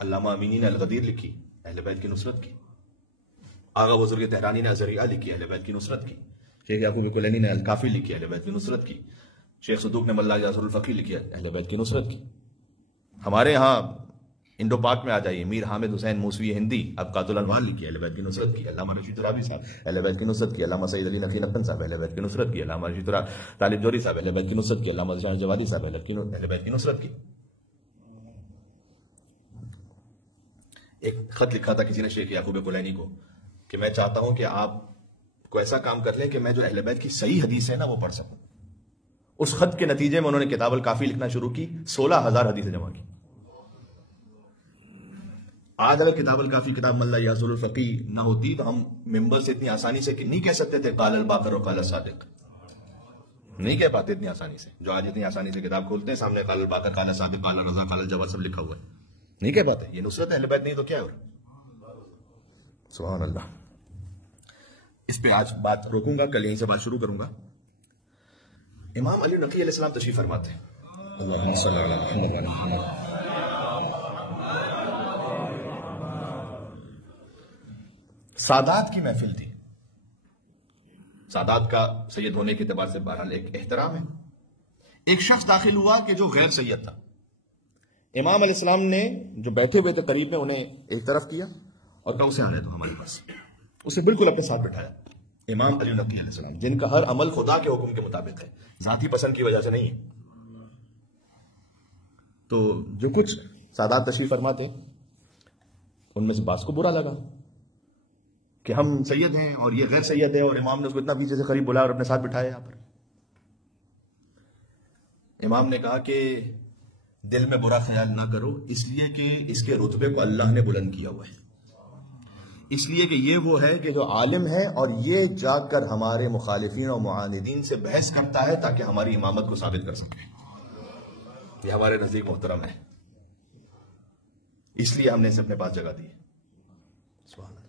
علامہ امینی نے الغدیر لکھی اہل بیت کی نصرت کی، آغا بزرگ تہرانی نے ازریہ لکھی اہل بیت کی نصرت کی، شیخ یعقوب کلینی نے الکافی لکھی اہل بیت کی نصرت کی، شیخ صدوق نے ملا جعفر الفقی لکھی اہل بیت کی نصرت کی۔ ہمارے ہاں انڈو پاک میں آ جائیے، میر حامد حسین موسوی ہندی ابقات الانوار لکھی اہل بیت کی نصرت کی، علامہ رشید ترابی صاحب اہل بیت کی نصرت کی، علامہ سعید علی نقی نقن صاحب اہل بیت کی نصرت کی، علامہ رشید طالب جوہری صاحب اہل بیت کی نصرت کی، علامہ ذیشان جوادی صاحب اہل بیت کی نصرت کی۔ ایک خط لکھا تھا کسی نے شیخ یعقوب کلینی کو کہ میں چاہتا ہوں کہ آپ کو ایسا کام کر لیں کہ میں جو اہل بیت کی صحیح حدیث ہے نا وہ پڑھ سکوں۔ اس خط کے نتیجے میں انہوں نے کتاب الکافی لکھنا شروع کی، 16,000 حدیثیں جمع کی۔ آج اگر کتاب الکافی کتاب ملا یاسر الفقی نہ ہوتی تو ہم ممبر سے اتنی آسانی سے نہیں کہہ سکتے تھے قال الباقر و قال الصادق، نہیں کہہ پاتے اتنی آسانی سے، جو آج اتنی آسانی سے کتاب کھولتے ہیں سامنے قال الباقر قال الصادق قال الرضا قال الجواد سب لکھا ہوا ہے، نہیں کہہ پاتے۔ یہ نصرت اہل بیت نہیں تو کیا ہے؟ سبحان اللہ۔ اس پہ آج بات روکوں گا، کل یہیں سے بات شروع کروں گا۔ امام علی نقی علیہ السلام تشریف فرماتے ہیں، اللہم صلی علی محمد وعلی محمد۔ سادات کی محفل تھی، سادات کا سید ہونے کے اعتبار سے بہرحال ایک احترام ہے۔ ایک شخص داخل ہوا کہ جو غیر سید تھا، امام علیہ السلام نے جو بیٹھے ہوئے تھے قریب میں انہیں ایک طرف کیا اور کہا اسے آنے دو ہمارے پاس، اسے بالکل اپنے ساتھ بٹھایا۔ امام علی نقی علیہ السلام جن کا ہر عمل خدا کے حکم کے مطابق ہے، ذاتی پسند کی وجہ سے نہیں ہے۔ تو جو کچھ سادات تشریف فرماتے ان میں سے بعض کو برا لگا کہ ہم سید ہیں اور یہ غیر سید ہے، اور امام نے اس کو اتنا پیچھے سے قریب بلایا اور اپنے ساتھ بٹھایا یہاں پر۔ امام نے کہا کہ دل میں برا خیال نہ کرو، اس لیے کہ اس کے رتبے کو اللہ نے بلند کیا ہوا ہے، اس لیے کہ یہ وہ ہے کہ جو عالم ہے اور یہ جا کر ہمارے مخالفین اور معاندین سے بحث کرتا ہے تاکہ ہماری امامت کو ثابت کر سکے، یہ ہمارے نزدیک محترم ہے، اس لیے ہم نے اسے اپنے پاس جگہ دی ہے۔ سبحان اللہ۔